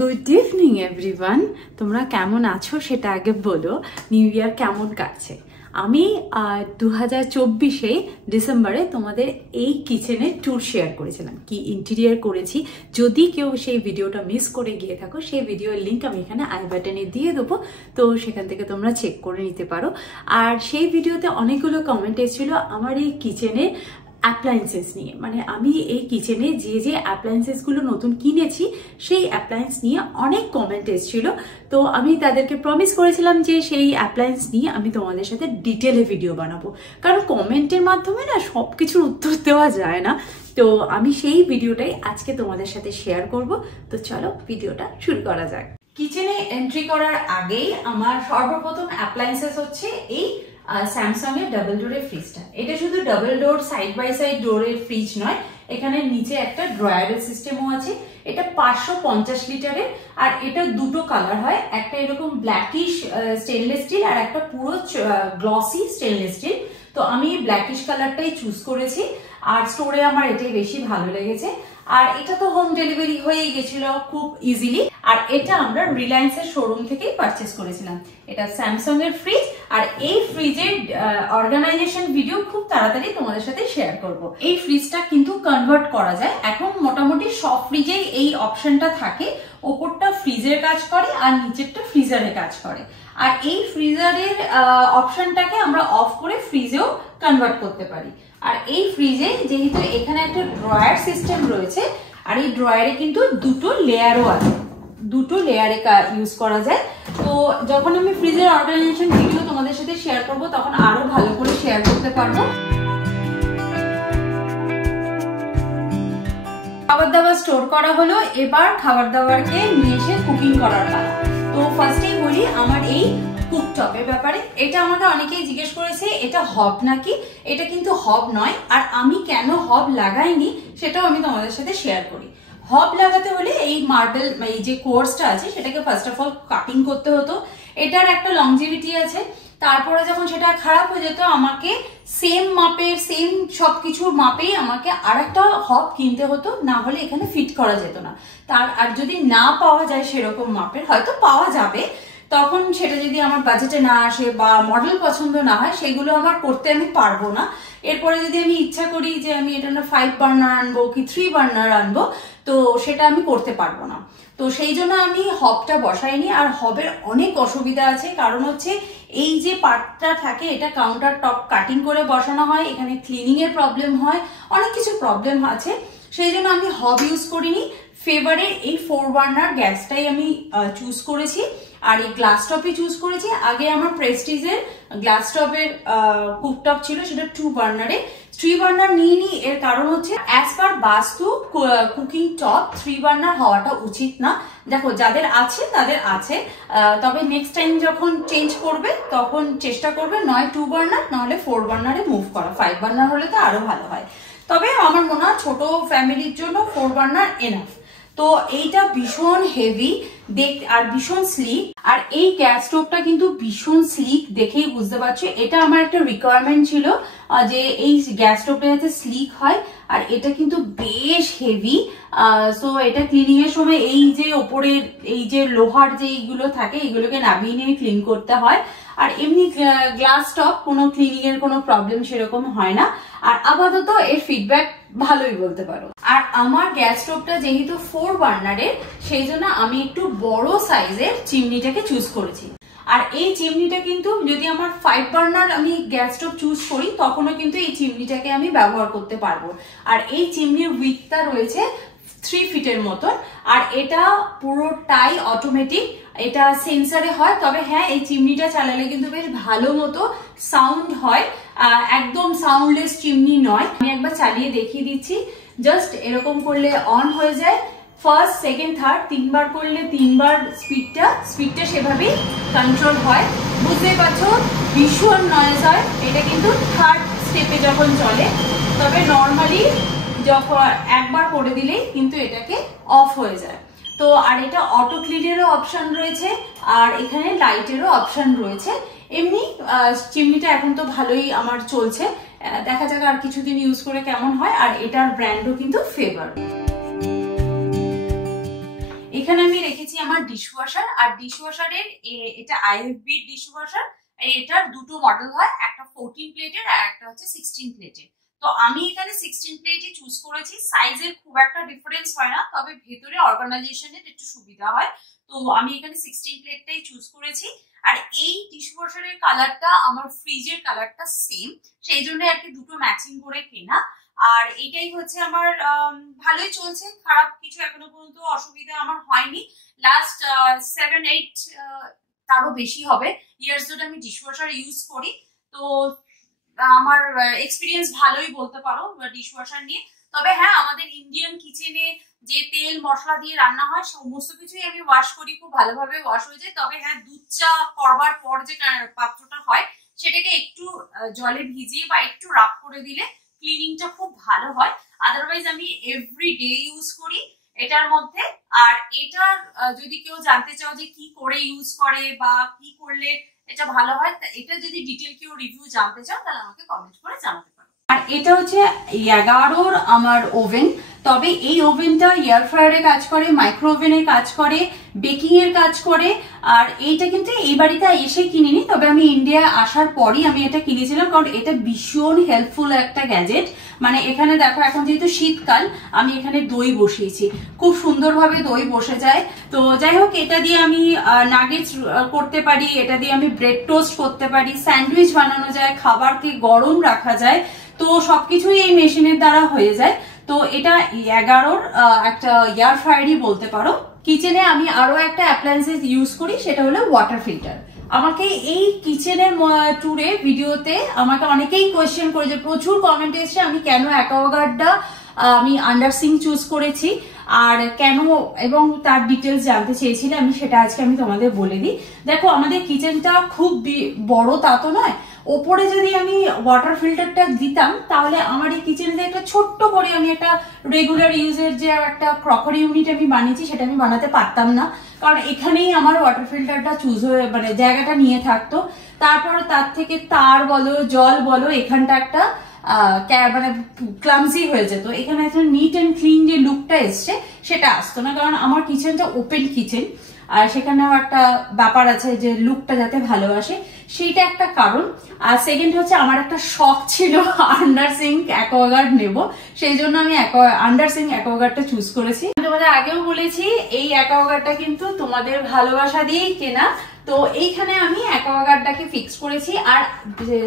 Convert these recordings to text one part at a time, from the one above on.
Good evening everyone. তোমরা কেমন আছো সেটা আগে বলো। নিউ ইয়ার কেমন কাটছে? আমি 2024 ডিসেম্বরে তোমাদের এই কিচেনের ট্যুর শেয়ার করেছিলাম, কি ইন্টেরিয়ার করেছি। যদি কেউ সেই ভিডিওটা মিস করে গিয়ে থাকো, সেই ভিডিওর লিঙ্ক আমি এখানে আই বাটনে দিয়ে দেবো, তো সেখান থেকে তোমরা চেক করে নিতে পারো। আর সেই ভিডিওতে অনেকগুলো কমেন্ট এসেছিল আমার এই কিচেনের অ্যাপ্লায়েন্সেস নিয়ে, মানে আমি এই কিচেনে যে অ্যাপ্লায়েন্সেসগুলো নতুন কিনেছি সেই অ্যাপ্লায়েন্স নিয়ে অনেক কমেন্ট এসেছিল। তো আমি তাদেরকে প্রমিস করেছিলাম যে সেই অ্যাপ্লায়েন্স নিয়ে আমি তোমাদের সাথে ডিটেলে ভিডিও বানাবো, কারণ কমেন্টের মাধ্যমে না সব কিছুর উত্তর দেওয়া যায় না। তো আমি সেই ভিডিওটাই আজকে তোমাদের সাথে শেয়ার করব। তো চলো ভিডিওটা শুরু করা যাক। কিচেনে এন্ট্রি করার আগেই আমার সর্বপ্রথম অ্যাপ্লায়েন্সেস হচ্ছে এই স্যামসাং এর ডাবল ডোরের ফ্রিজটা। এটা শুধু double door side by side ডোরের ফ্রিজ নয়, এখানে নিচে একটা ড্রয়ারের সিস্টেমও আছে। এটা 550 লিটারের, আর এটা দুটো কালার হয়, একটা এরকম ব্ল্যাকিশ স্টেনলেস স্টিল আর একটা পুরো গ্লসি স্টেনলেস স্টিল। তো আমি ব্ল্যাকিশ কালারটাই চুজ করেছি, আর স্টোরে আমার এটাই বেশি ভালো লেগেছে। আর এটা তো হোম ডেলিভারি হয়ে গেছিল খুব ইজিলি, আর এটা আমরা রিলায়েন্সের শোরুম থেকেই পারচেস করেছিলাম। এটা স্যামসাং এর ফ্রিজ, আর এই ফ্রিজের অর্গানাইজেশন ভিডিও খুব তাড়াতাড়ি তোমাদের সাথে শেয়ার করব। এই ফ্রিজটা কিন্তু কনভার্ট করা যায়, এখন মোটামুটি সব ফ্রিজেই এই অপশনটা থাকে। ওপরটা ফ্রিজের কাজ করে আর নিচেরটা ফ্রিজারের কাজ করে, আর এই ফ্রিজারের অপশনটাকে আমরা অফ করে ফ্রিজেও কনভার্ট করতে পারি। আর এই ফ্রিজে যেহেতু এখানে একটা ড্রয়ার সিস্টেম রয়েছে, আর এই ড্রয়ারে কিন্তু দুটো লেয়ারও আছে, দুটো লেয়ারে ইউজ করা যায়। তো যখন আমি ফ্রিজের অর্গানাইজেশন ভিডিও তোমাদের সাথে শেয়ার করব, তখন আরো ভালো করে শেয়ার করতে পারবো। খাবার দাবার স্টোর করা হলো, এবার খাবার দাবারকে নিয়ে এসে কুকিং করার পালা। তো ফার্স্টেই বলি আমার এই কুকটপের ব্যাপারে। এটা আমাকে অনেকেই জিজ্ঞেস করেছে এটা হব নাকি। এটা কিন্তু হব নয়, আর আমি কেন হব লাগাইনি সেটাও আমি তোমাদের সাথে শেয়ার করি। হব লাগাতে হলে এই মার্বেল এই যে কোর্সটা আছে সেটাকে ফার্স্ট অফ অল কাটিং করতে হতো। এটার একটা লংজিভিটি আছে, তারপরে যখন সেটা খারাপ হয়ে যেত আমাকে সেম মাপের সেম সবকিছুর মাপেই আমাকে আরেকটা হব কিনতে হতো, না হলে এখানে ফিট করা যেত না। আর যদি না পাওয়া যায় সেরকম মাপের, হয়তো পাওয়া যাবে, তখন সেটা যদি আমার বাজেটে না আসে বা মডেল পছন্দ না হয়, সেগুলো আমার করতে আমি পারবো না। এরপরে যদি আমি ইচ্ছা করি যে আমি এটা 5 বার্নার আনবো কি 3 বার্নার আনবো, তো সেটা আমি করতে পারবো না। তো সেই জন্য আমি হবটা বসাইনি। আর হবের অনেক অসুবিধা আছে, কারণ হচ্ছে এই যে পার্টটা থাকে এটা কাউন্টার টপ কাটিং করে বসানো হয়, এখানে ক্লিনিং এর প্রবলেম হয়, অনেক কিছু প্রবলেম আছে। সেই জন্য আমি হব ইউজ করিনি। ফেভারের এই 4 বার্নার গ্যাসটাই আমি চুজ করেছি, আর এই গ্লাস টপই চুজ করেছি। আগে আমার প্রেস্টিজের গ্লাস টপের কুকটপ ছিল, সেটা 2 বার্নারে। 3 বার্নার নিইনি, এর কারণ হচ্ছে অ্যাজ পার বাস্তু কুকিং টপ 3 বার্নার হওয়াটা উচিত না। দেখো যাদের আছে তাদের আছে, তবে নেক্সট টাইম যখন চেঞ্জ করবে তখন চেষ্টা করবে নয় 2 বার্নার নাহলে 4 বার্নারে মুভ করা। 5 বার্নার হলে তো আরো ভালো হয়, তবে আমার মনে হয় ছোট ফ্যামিলির জন্য 4 বার্নার এনাফ। তো এইটা ভীষণ হেভি আর ভীষণ স্লিক, আর এই গ্যাস স্টোভটা কিন্তু ভীষণ স্লিক, দেখেই বুঝতে পারছো। এটা আমার একটা রিকোয়ারমেন্ট ছিল যে এই গ্যাস স্টোভটা যাতে স্লিক হয়, আর এটা কিন্তু বেশ হেভি। সো এটা ক্লিনিং এর সময় এই যে ওপরের এই যে লোহার যে এইগুলো থাকে এগুলোকে নামিয়ে নিয়ে ক্লিন করতে হয়। আর এমনি গ্লাস টপ কোনো ক্লিনিং এর কোনো প্রবলেম সেরকম হয় না। আর আপাতত এর ফিডব্যাক ভালোই বলতে পারো। আর আমার গ্যাস স্টোভটা যেহেতু 4 বার্নারের, সেই জন্য আমি একটু বড় সাইজের চিমনিটাকে চুজ করেছি। আর এই চিমনিটা কিন্তু যদি আমার 5 বার্নার আমি গ্যাস স্টোভ চুজ করি, তখনও কিন্তু এই চিমনিটাকে আমি ব্যবহার করতে পারবো। আর এই চিমনির উইথটা রয়েছে 3 ফিটের মতন, আর এটা পুরোটাই অটোমেটিক, এটা সেন্সারে হয়। তবে হ্যাঁ, এই চিমনিটা চালালে কিন্তু বেশ ভালো মতো সাউন্ড হয়, একদম সাউন্ডলেস চিমনি নয়। আমি একবার চালিয়ে দেখিয়ে দিচ্ছি। জাস্ট এরকম করলে অন হয়ে যায়, ফার্স্ট সেকেন্ড থার্ড 3 বার করলে 3 বার স্পিডটা সেভাবেই কন্ট্রোল হয়। বুঝতেই পারছো ভীষণ নয়েজ হয়। এটা কিন্তু থার্ড স্টেপে যখন চলে, তবে নর্মালি যখন একবার করে দিলেই কিন্তু এটাকে অফ হয়ে যায়। তো আর এটা অটো ক্লিনেরও অপশন রয়েছে, আর এখানে লাইটেরও অপশন রয়েছে। এমনি চিমনিটা এখন তো ভালোই আমার চলছে, দেখা যাক আর কিছুদিন ইউজ করে কেমন হয়। আর এটার ব্র্যান্ডও কিন্তু ফেভার। এখানে আমি রেখেছি আমার ডিশওয়াশার, আর ডিশওয়াশারের এটা আইএফবি ডিশওয়াশার। এটার দুটো মডেল হয়, একটা 14 প্লেটের আর একটা হচ্ছে 16 প্লেটের। তো আমি এখানে 16 প্লেটই চুজ করেছি। সাইজের খুব একটা ডিফারেন্স হয় না, তবে ভেতরে অর্গানাইজেশনের একটু সুবিধা হয়, তো আমি এখানে 16 প্লেটটাই চুজ করেছি। আর এই ডিশওয়াশারের কালারটা আমার ফ্রিজের কালারটা সেম, সেই জন্য আর কি দুটো ম্যাচিং করে কেনা। আর এইটাই হচ্ছে আমার ভালোই চলছে, খারাপ কিছু এখনো পর্যন্ত অসুবিধা আমার হয়নি। লাস্ট 7-8 তারও বেশি হবে ইয়ার্স ধরে আমি ডিশওয়াশার ইউজ করি, তো আমার এক্সপিরিয়েন্স ভালোই বলতে পারো ডিশওয়াশার নিয়ে। তবে হ্যাঁ, আমাদের ইন্ডিয়ান কিচেনে যে তেল মশলা দিয়ে রান্না হয় সমস্ত কিছুই আমি ওয়াশ করি, খুব ভালোভাবে ওয়াশ হয়ে যায়। তবে হ্যাঁ, দুধ চা করবার পর যে পাত্রটা হয় সেটাকে একটু জলে ভিজিয়ে বা একটু রাব করে দিলে ক্লিনিংটা খুব ভালো হয়। আদারওয়াইজ আমি এভরিডে ইউজ করি এটার মধ্যে। আর এটার যদি কেউ জানতে চাও যে কি করে ইউজ করে বা কি করলে এটা ভালো হয়, এটা যদি ডিটেল কেউ রিভিউ জানতে চাও তাহলে আমাকে কমেন্ট করে জানাতে পারো। আর এটা হচ্ছে 11 আমার ওভেন। তবে এই ওভেনটা এয়ার ফ্রায়ারে কাজ করে, মাইক্রো ওভেনে কাজ করে, বেকিং এর কাজ করে। আর এইটা কিন্তু এই বাড়িতে এসে কিনিনি, তবে আমি ইন্ডিয়া আসার পরই আমি এটা কিনেছিলাম, কারণ এটা ভীষণ হেল্পফুল একটা গ্যাজেট। মানে এখানে দেখো, এখন যেহেতু শীতকাল আমি এখানে দই বসিয়েছি, খুব সুন্দরভাবে দই বসে যায়। তো যাই হোক, এটা দিয়ে আমি নাগেটস করতে পারি, এটা দিয়ে আমি ব্রেড টোস্ট করতে পারি, স্যান্ডউইচ বানানো যায়, খাবারকে গরম রাখা যায়, তো সবকিছুই এই মেশিনের দ্বারা হয়ে যায়। তো এটা 11 একটা এয়ার ফ্রায়ারই বলতে পারো। কিচেনে আমি আরো একটা অ্যাপ্লায়েন্সেস ইউজ করি, সেটা হলো ওয়াটার ফিল্টার। আমাকে এই কিচেনের ট্যুরে ভিডিওতে আমাকে অনেকেই কোয়েশ্চেন করে, যে প্রচুর কমেন্ট এসেছে আমি কেন অ্যাকোয়াগার্ডটা আমি আন্ডার সিঙ্ক চুজ করেছি আর কেন, এবং তার ডিটেলস জানতে চেয়েছিলে। আমি সেটা আজকে আমি তোমাদের বলে দিই। দেখো, আমাদের কিচেনটা খুব বড় তা তো নয়, ওপরে যদি আমি ওয়াটার ফিল্টারটা দিতাম তাহলে আমার এই কিচেনে একটা ছোট্ট করে আমি একটা রেগুলার ইউজের যে একটা ক্রকারি ইউনিট আমি বানিয়েছি সেটা আমি বানাতে পারতাম না, কারণ এখানেই আমার ওয়াটার ফিল্টারটা চুজ হয়ে মানে জায়গাটা নিয়ে থাকতো। তারপর তার থেকে তার বলো জল বলো এখানটা একটা মানে ক্লামসি হয়ে যেত। এখানে একটা নিট অ্যান্ড ক্লিন যে লুকটা এসছে সেটা আসতো না, কারণ আমার কিচেনটা ওপেন কিচেন, আর সেখানেও একটা ব্যাপার আছে যে লুকটা যাতে ভালো আসে, সেইটা একটা কারণ। আর সেকেন্ড হচ্ছে, আমার একটা শখ ছিল আন্ডার সিঙ্ক অ্যাকোয়াগার্ড নেব, সেই জন্য আমি আন্ডার সিঙ্ক অ্যাকোয়াগার্ডটা চুজ করেছি। তোমাদের আগেও বলেছি এই অ্যাকোয়াগার্ডটা কিন্তু তোমাদের ভালোবাসা দিয়েই কেনা। তো এইখানে আমি অ্যাকোয়াগার্ডটাকে ফিক্স করেছি। আর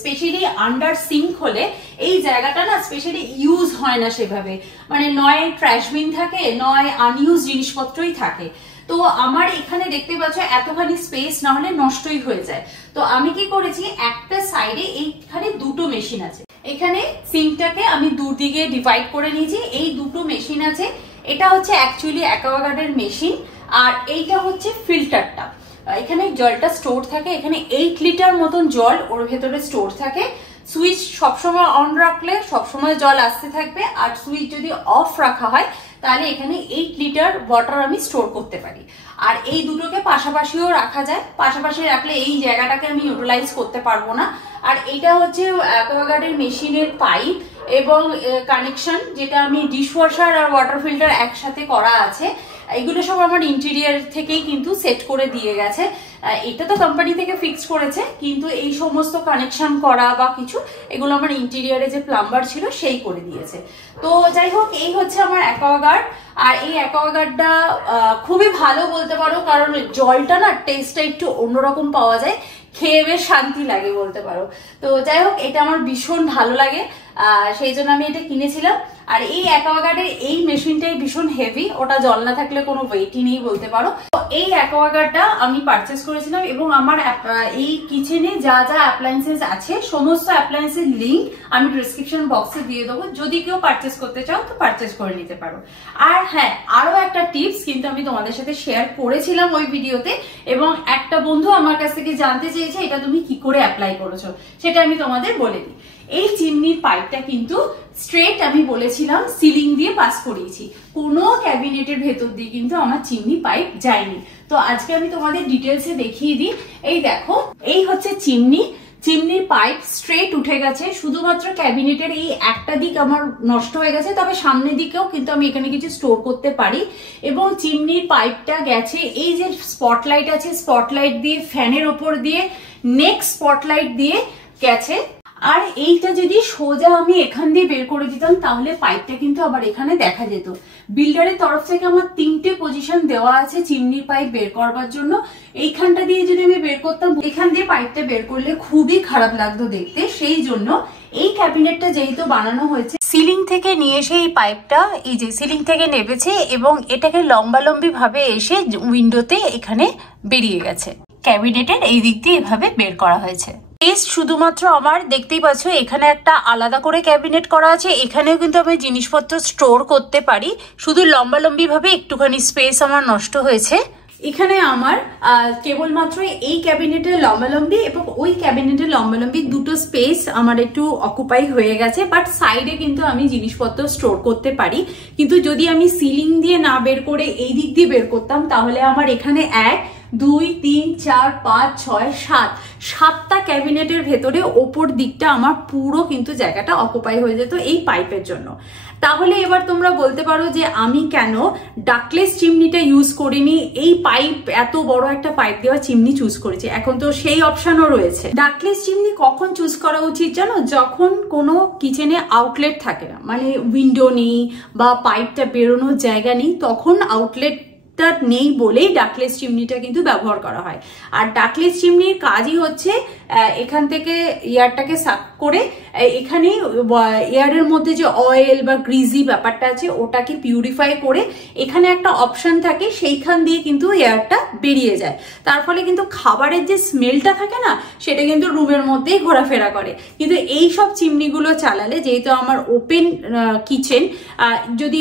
স্পেশালি আন্ডার সিঙ্ক হলে এই জায়গাটা না স্পেশালি ইউজ হয় না সেভাবে, মানে নয় ট্র্যাশবিন থাকে, নয় আনইউজ জিনিসপত্রই থাকে। তো আমার এখানে দেখতে পাচ্ছ এতখানি স্পেস না হলে নষ্টই হয়ে যায়। তো আমি কি করেছি, একটা সাইডে এইখানে দুটো মেশিন আছে, এখানে সিঙ্কটাকে আমি দুদিকে ডিভাইড করে নিয়েছি। এই দুটো মেশিন আছে, এটা হচ্ছে অ্যাকচুয়ালি অ্যাকোয়াগার্ডের মেশিন, আর এইটা হচ্ছে ফিল্টারটা। এখানে জলটা স্টোর থাকে, এখানে 8 লিটার মতন জল ওর ভেতরে স্টোর থাকে। সুইচ সবসময় অন রাখলে সবসময় জল আসতে থাকবে, আর সুইচ যদি অফ রাখা হয় তাহলে এখানে 8 লিটার ওয়াটার আমি স্টোর করতে পারি। আর এই দুটোকে পাশাপাশিও রাখা যায়, পাশাপাশি রাখলে এই জায়গাটাকে আমি ইউটিলাইজ করতে পারবো না। আর এটা হচ্ছে অ্যাকোয়াগার্ডের মেশিনের পাইপ এবং কানেকশন, যেটা আমি ডিশওয়াশার আর ওয়াটার ফিল্টার একসাথে করা আছে। এগুলো সব আমার ইন্টেরিয়ার থেকেই কিন্তু সেট করে দিয়ে গেছে। এটা তো কোম্পানি থেকে ফিক্স করেছে, কিন্তু এই সমস্ত কানেকশন করা বা কিছু এগুলো আমার ইন্টেরিয়ারে যে প্লাম্বার ছিল সেই করে দিয়েছে। তো যাই হোক, এই হচ্ছে আমার অ্যাকোয়াগার্ড। আর এই অ্যাকোয়াগার্ডটা খুবই ভালো বলতে পারো, কারণ জলটা না টেস্টটা একটু অন্যরকম পাওয়া যায়, খেয়ে বেশ শান্তি লাগে বলতে পারো। তো যাই হোক, এটা আমার ভীষণ ভালো লাগে, সেই জন্য আমি এটা কিনেছিলাম। আর এই অ্যাকোয়াগার্ডের এই মেশিনটাই ভীষণ হেভি, ওটা জল না থাকলে কোনো ওয়েটই নেই বলতে পারো। তো এই অ্যাকোয়াগার্ডটা আমি পারচেস করেছিলাম, এবং আমার এই কিচেনে যা যা অ্যাপ্লায়েন্সেস আছে সমস্ত অ্যাপ্লায়েন্সের লিঙ্ক আমি ডেসক্রিপশন বক্সে দিয়ে দেবো, যদি কেউ পারচেস করতে চাও তো পারচেস করে নিতে পারো। আর হ্যাঁ, আরো একটা টিপস কিন্তু আমি তোমাদের সাথে শেয়ার করেছিলাম ওই ভিডিওতে, এবং একটা বন্ধু আমার কাছ থেকে জানতে চেয়েছে এটা তুমি কি করে অ্যাপ্লাই করেছো, সেটা আমি তোমাদের বলে দিই। এই চিমনির পাইপটা কিন্তু স্ট্রেট আমি বলেছিলাম সিলিং দিয়ে পাস করিয়েছি, কোনো ক্যাবিনেটের ভেতর দিয়ে কিন্তু আমার চিমনি পাইপ যায়নি। তো আজকে আমি তোমাদের ডিটেলসে দেখিয়ে দিই। এই দেখো, এই হচ্ছে চিমনি, চিমনির পাইপ স্ট্রেট উঠে গেছে, শুধুমাত্র ক্যাবিনেটের এই একটা দিক আমার নষ্ট হয়ে গেছে, তবে সামনের দিকেও কিন্তু আমি এখানে কিছু স্টোর করতে পারি। এবং চিমনির পাইপটা গেছে এই যে স্পটলাইট আছে, স্পটলাইট দিয়ে ফ্যানের ওপর দিয়ে নেক্সট স্পটলাইট দিয়ে গেছে। আর এইটা যদি সোজা আমি এখান দিয়ে বের করে দিতাম তাহলে পাইপটা কিন্তু আবার এখানে দেখা যেত। বিল্ডারের তরফ থেকে আমার 3টে পজিশন দেওয়া আছে চিমনির পাইপ বের করবার জন্য। এইখানটা দিয়ে যদি আমি বের করতাম, এখান দিয়ে পাইপটা বের করলে খুবই খারাপ লাগতো দেখতে। সেই জন্য এই ক্যাবিনেটটা যেহেতু বানানো হয়েছে, সিলিং থেকে নিয়ে এসে এই পাইপটা এই যে সিলিং থেকে নেমেছে এবং এটাকে লম্বালম্বি ভাবে এসে উইন্ডোতে এখানে বেরিয়ে গেছে। ক্যাবিনেটের এই দিক দিয়ে এভাবে বের করা হয়েছে। শুধুমাত্র আমার দেখতেই পাচ্ছ এখানে একটা আলাদা করে ক্যাবিনেট করা আছে, এখানেও কিন্তু আমি জিনিসপত্র স্টোর করতে পারি, শুধু লম্বালম্বি ভাবে একটুখানি স্পেস আমার নষ্ট হয়েছে। এখানে আমার কেবলমাত্র এই ক্যাবিনেটের লম্বালম্বি এবং ওই ক্যাবিনেটের লম্বালম্বি দুটো স্পেস আমার একটু অকুপাই হয়ে গেছে, বাট সাইডে কিন্তু আমি জিনিসপত্র স্টোর করতে পারি। কিন্তু যদি আমি সিলিং দিয়ে না বের করে এই দিক দিয়ে বের করতাম তাহলে আমার এখানে 1 2 3 4 5 6 7টা ক্যাবিনেটের ভেতরে ওপর দিকটা আমার পুরো কিন্তু জায়গাটা অকুপাই হয়ে যেত এই পাইপের জন্য। তাহলে এবার তোমরা বলতে পারো যে আমি কেন ডাকলেস চিমনিটা ইউজ করিনি, এই পাইপ এত বড় একটা পাইপ দেওয়া চিমনি চুজ করেছি। এখন তো সেই অপশনও রয়েছে। ডাকলেস চিমনি কখন চুজ করা উচিত জানো? যখন কোনো কিচেনে আউটলেট থাকে না, মানে উইন্ডো নেই বা পাইপটা বেরোনোর জায়গা নেই, তখন আউটলেট নেই বলেই ডাকলেস চিমনিটা কিন্তু ব্যবহার করা হয়। আর ডাকলেস চিমনির কাজই হচ্ছে এখান থেকে এয়ারটাকে সাক করে এখানে এয়ারের মধ্যে যে অয়েল বা গ্রিজি ব্যাপারটা আছে ওটাকে পিউরিফাই করে এখানে একটা অপশন থাকে, সেইখান দিয়ে কিন্তু এয়ারটা বেরিয়ে যায়। তার ফলে কিন্তু খাবারের যে স্মেলটা থাকে না সেটা কিন্তু রুমের মধ্যেই ঘোরাফেরা করে। কিন্তু এই সব চিমনিগুলো চালালে, যেহেতু আমার ওপেন কিচেন, যদি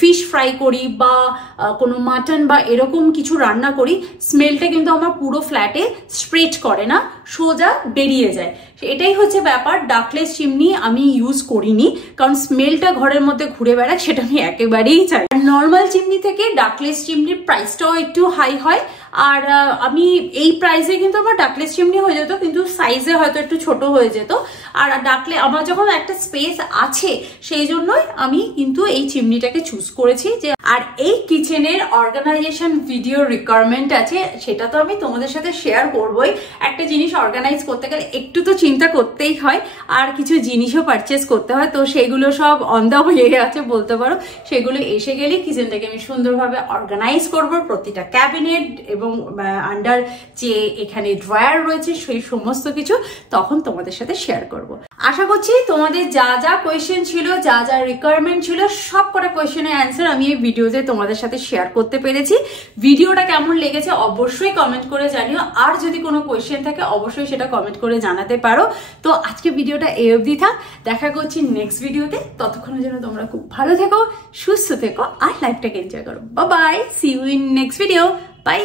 ফিশ ফ্রাই করি বা কোনো মাটন বা এরকম কিছু রান্না করি, স্মেলটা কিন্তু আমার পুরো ফ্ল্যাটে স্প্রেড করে না, সোজা বেরিয়ে যায়। এটাই হচ্ছে ব্যাপার। ডাকলেস চিমনি আমি ইউজ করিনি কারণ স্মেলটা ঘরের মধ্যে ঘুরে বেড়ায়, সেটা আমি একেবারেই চাই। নর্মাল চিমনি থেকে ডাকলেস চিমনির প্রাইসটাও একটু হাই হয়। আর আমি এই প্রাইসে কিন্তু আমার ডাকলেস চিমনি হয়ে যেত, কিন্তু সাইজে হয়তো একটু ছোট হয়ে যেত। আর ডাকলে আমার যখন একটা স্পেস আছে সেই জন্যই আমি কিন্তু এই চিমনিটাকে চুজ করেছি। যে আর এই কিচেনের অর্গানাইজেশন ভিডিও রিকোয়ারমেন্ট আছে, সেটা তো আমি তোমাদের সাথে শেয়ার করবোই। একটা জিনিস অর্গানাইজ করতে গেলে একটু তো চিন্তা করতেই হয়, আর কিছু জিনিসও পারচেস করতে হয়, তো সেগুলো সব অন দা ওয়ে আছে বলতে পারো। সেগুলো এসে গেলে কিচেনটাকে আমি সুন্দরভাবে অর্গানাইজ করবো, প্রতিটা ক্যাবিনেট এবং আন্ডার যে এখানে ড্রয়ার রয়েছে সেই সমস্ত কিছু তখন তোমাদের সাথে শেয়ার করব। আশা করছি তোমাদের যা যা কোয়েশ্চেন ছিল, যা যা রিকোয়ারমেন্ট ছিল, সব কটা কোয়েশ্চেনের অ্যান্সার আমি এই ভিডিওতে তোমাদের সাথে শেয়ার করতে পেরেছি। ভিডিওটা কেমন লেগেছে অবশ্যই কমেন্ট করে জানিও, আর যদি কোনো কোয়েশ্চেন থাকে অবশ্যই সেটা কমেন্ট করে জানাতে পারো। তো আজকে ভিডিওটা এই অবধি থাক, দেখা করছি নেক্সট ভিডিওতে। ততক্ষণের জন্য তোমরা খুব ভালো থেকো, সুস্থ থেকো আর লাইফটাকে এনজয় করো। Bye bye, see you in next video, by.